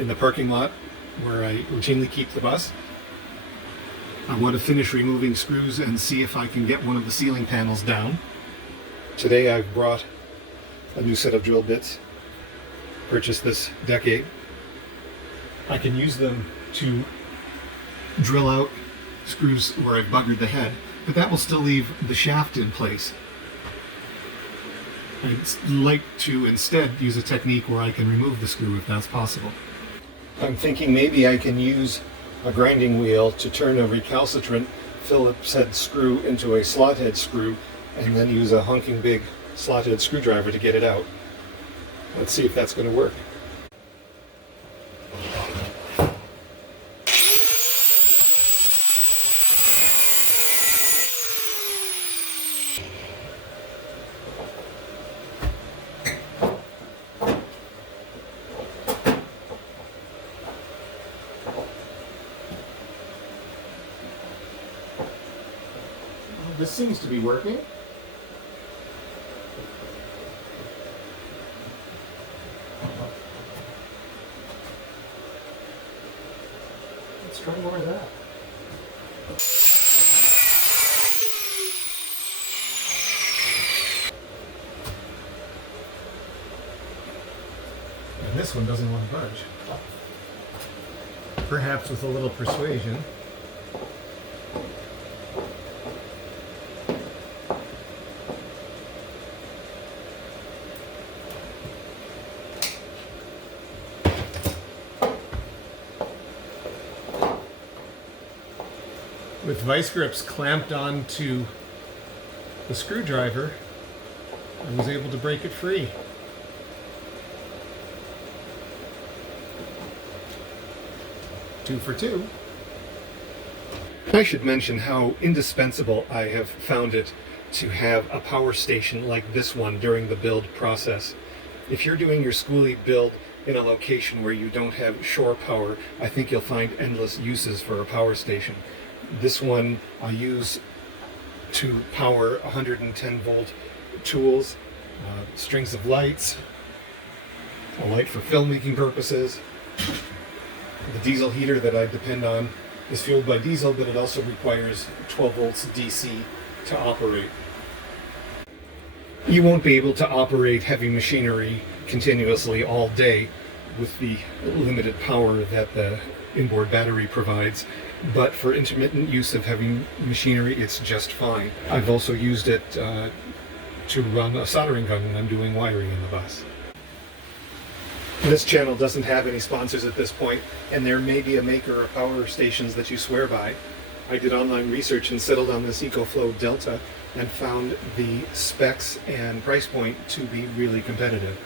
in the parking lot where I routinely keep the bus. I want to finish removing screws and see if I can get one of the ceiling panels down. Today I've brought a new set of drill bits, purchased this decade. I can use them to drill out screws where I've buggered the head, but that will still leave the shaft in place. I'd like to instead use a technique where I can remove the screw if that's possible. I'm thinking maybe I can use a grinding wheel to turn a recalcitrant Phillips head screw into a slot head screw and then use a honking big slot head screwdriver to get it out. Let's see if that's going to work. This seems to be working. Let's try more of that. And this one doesn't want to budge. Perhaps with a little persuasion. With vice grips clamped onto the screwdriver, I was able to break it free. Two for two. I should mention how indispensable I have found it to have a power station like this one during the build process. If you're doing your skoolie build in a location where you don't have shore power, I think you'll find endless uses for a power station. This one I use to power 110 volt tools, strings of lights, a light for filmmaking purposes. The diesel heater that I depend on is fueled by diesel, but it also requires 12 volts DC to operate. You won't be able to operate heavy machinery continuously all day with the limited power that the inboard battery provides, but for intermittent use of heavy machinery it's just fine. I've also used it to run a soldering gun when I'm doing wiring in the bus. This channel doesn't have any sponsors at this point, and there may be a maker of power stations that you swear by. I did online research and settled on this EcoFlow Delta and found the specs and price point to be really competitive.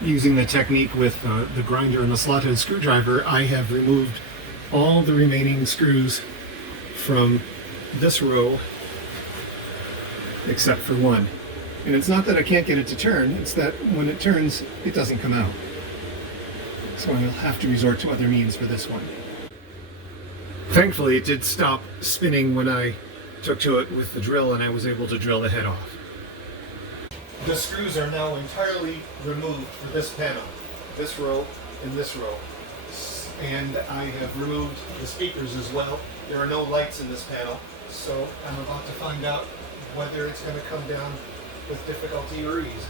Using the technique with the grinder and the slot head screwdriver, I have removed all the remaining screws from this row except for one. And it's not that I can't get it to turn, it's that when it turns, it doesn't come out. So I will have to resort to other means for this one. Thankfully, it did stop spinning when I took to it with the drill and I was able to drill the head off. The screws are now entirely removed for this panel, this row and this row. And I have removed the speakers as well. There are no lights in this panel, so I'm about to find out whether it's going to come down with difficulty or ease.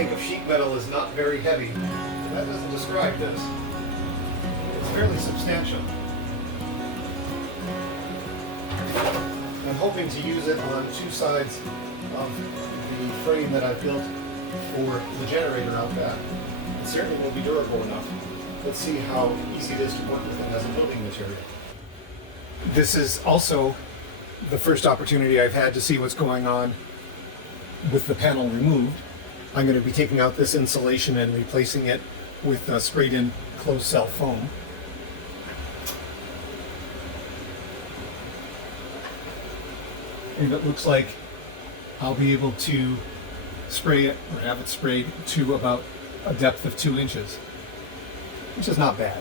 think of sheet metal as not very heavy. That doesn't describe this. It's fairly substantial. I'm hoping to use it on two sides of the frame that I've built for the generator out back. It certainly will be durable enough. Let's see how easy it is to work with it as a building material. This is also the first opportunity I've had to see what's going on with the panel removed. I'm going to be taking out this insulation and replacing it with sprayed in closed cell foam. And it looks like I'll be able to spray it or have it sprayed to about a depth of 2 inches, which is not bad.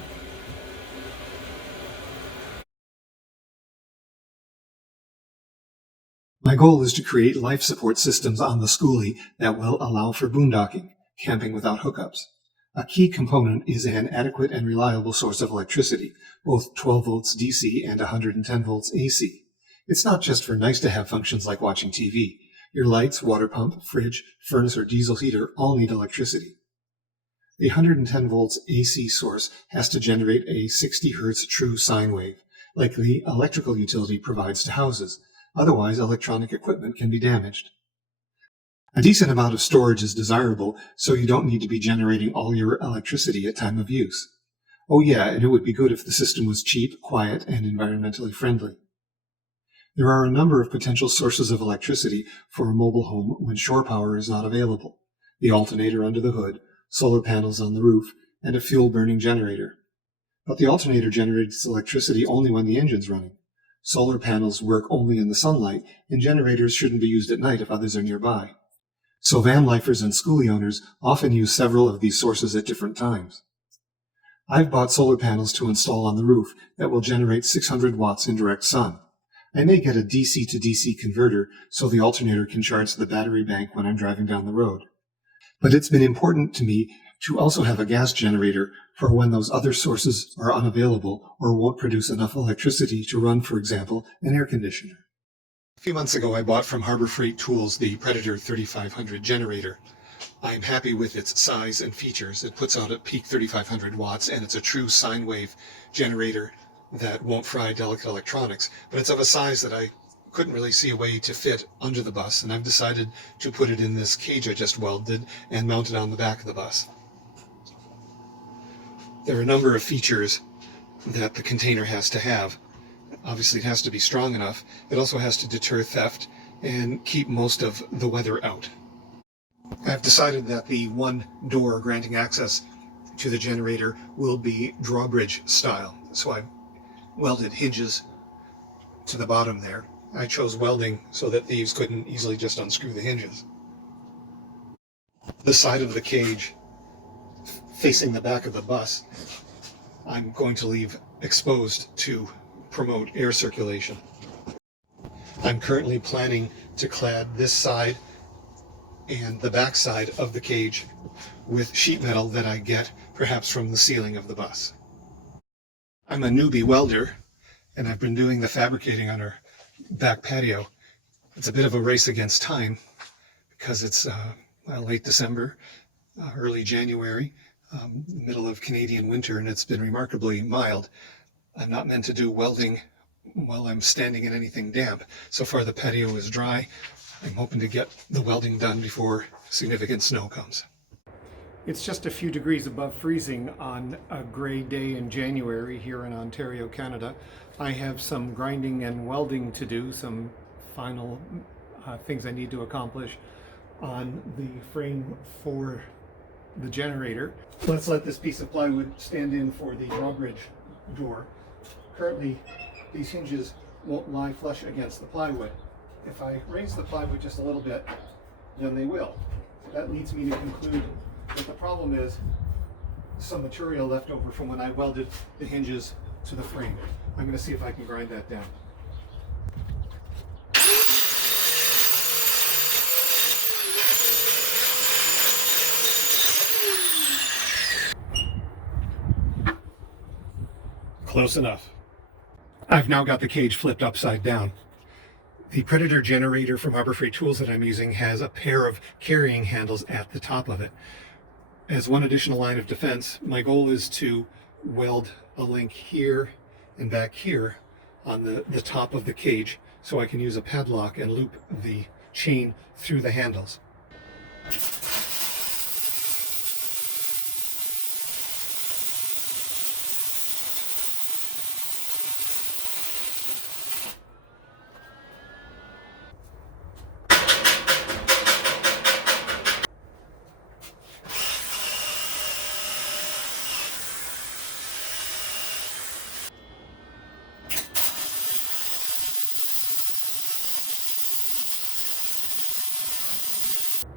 My goal is to create life support systems on the skoolie that will allow for boondocking, camping without hookups. A key component is an adequate and reliable source of electricity, both 12 volts DC and 110 volts AC. It's not just for nice-to-have functions like watching TV. Your lights, water pump, fridge, furnace, or diesel heater all need electricity. The 110 volts AC source has to generate a 60 Hz true sine wave, like the electrical utility provides to houses. Otherwise, electronic equipment can be damaged. A decent amount of storage is desirable, so you don't need to be generating all your electricity at time of use. Oh yeah, and it would be good if the system was cheap, quiet, and environmentally friendly. There are a number of potential sources of electricity for a mobile home when shore power is not available. The alternator under the hood, solar panels on the roof, and a fuel-burning generator. But the alternator generates electricity only when the engine's running. Solar panels work only in the sunlight, and generators shouldn't be used at night if others are nearby. So van lifers and skoolie owners often use several of these sources at different times. I've bought solar panels to install on the roof that will generate 600 watts in direct sun. I may get a DC to DC converter so the alternator can charge the battery bank when I'm driving down the road. But it's been important to me to also have a gas generator for when those other sources are unavailable or won't produce enough electricity to run, for example, an air conditioner. A few months ago, I bought from Harbor Freight Tools the Predator 3500 generator. I'm happy with its size and features. It puts out at peak 3500 watts, and it's a true sine wave generator that won't fry delicate electronics, but it's of a size that I couldn't really see a way to fit under the bus, and I've decided to put it in this cage I just welded and mount it on the back of the bus. There are a number of features that the container has to have. Obviously, it has to be strong enough. It also has to deter theft and keep most of the weather out. I've decided that the one door granting access to the generator will be drawbridge style. So I've welded hinges to the bottom there. I chose welding so that thieves couldn't easily just unscrew the hinges. The side of the cage facing the back of the bus, I'm going to leave exposed to promote air circulation. I'm currently planning to clad this side and the back side of the cage with sheet metal that I get perhaps from the ceiling of the bus. I'm a newbie welder, and I've been doing the fabricating on our back patio. It's a bit of a race against time because it's late December, early January, middle of Canadian winter, and it's been remarkably mild. I'm not meant to do welding while I'm standing in anything damp. So far the patio is dry. I'm hoping to get the welding done before significant snow comes. It's just a few degrees above freezing on a gray day in January here in Ontario, Canada. I have some grinding and welding to do, some final things I need to accomplish on the frame for the generator. Let's let this piece of plywood stand in for the drawbridge door. Currently, these hinges won't lie flush against the plywood. If I raise the plywood just a little bit, then they will. That leads me to conclude that the problem is some material left over from when I welded the hinges to the frame. I'm going to see if I can grind that down. Close enough. I've now got the cage flipped upside down. The Predator generator from Harbor Freight Tools that I'm using has a pair of carrying handles at the top of it. As one additional line of defense, my goal is to weld a link here and back here on the top of the cage so I can use a padlock and loop the chain through the handles.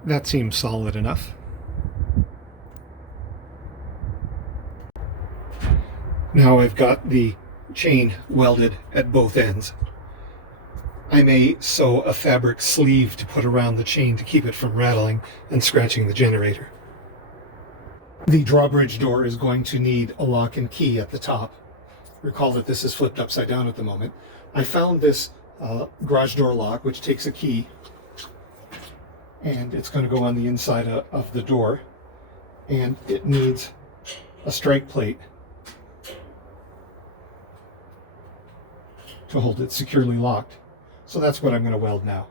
That seems solid enough. Now I've got the chain welded at both ends. I may sew a fabric sleeve to put around the chain to keep it from rattling and scratching the generator. The drawbridge door is going to need a lock and key at the top. Recall that this is flipped upside down at the moment. I found this garage door lock, which takes a key, and it's going to go on the inside of the door, and it needs a strike plate to hold it securely locked. So that's what I'm going to weld now.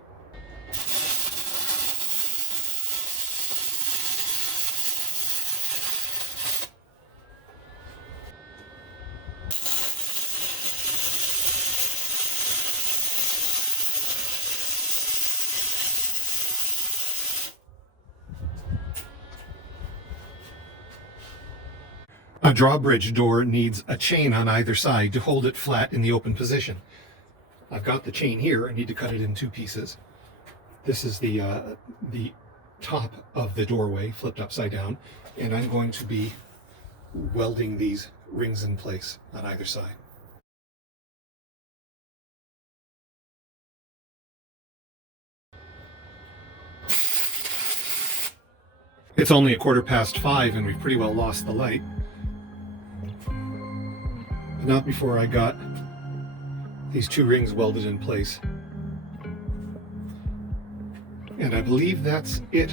A drawbridge door needs a chain on either side to hold it flat in the open position. I've got the chain here. I need to cut it in two pieces. This is the top of the doorway flipped upside down, and I'm going to be welding these rings in place on either side. It's only 5:15 and we've pretty well lost the light. But not before I got these two rings welded in place. And I believe that's it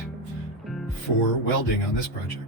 for welding on this project.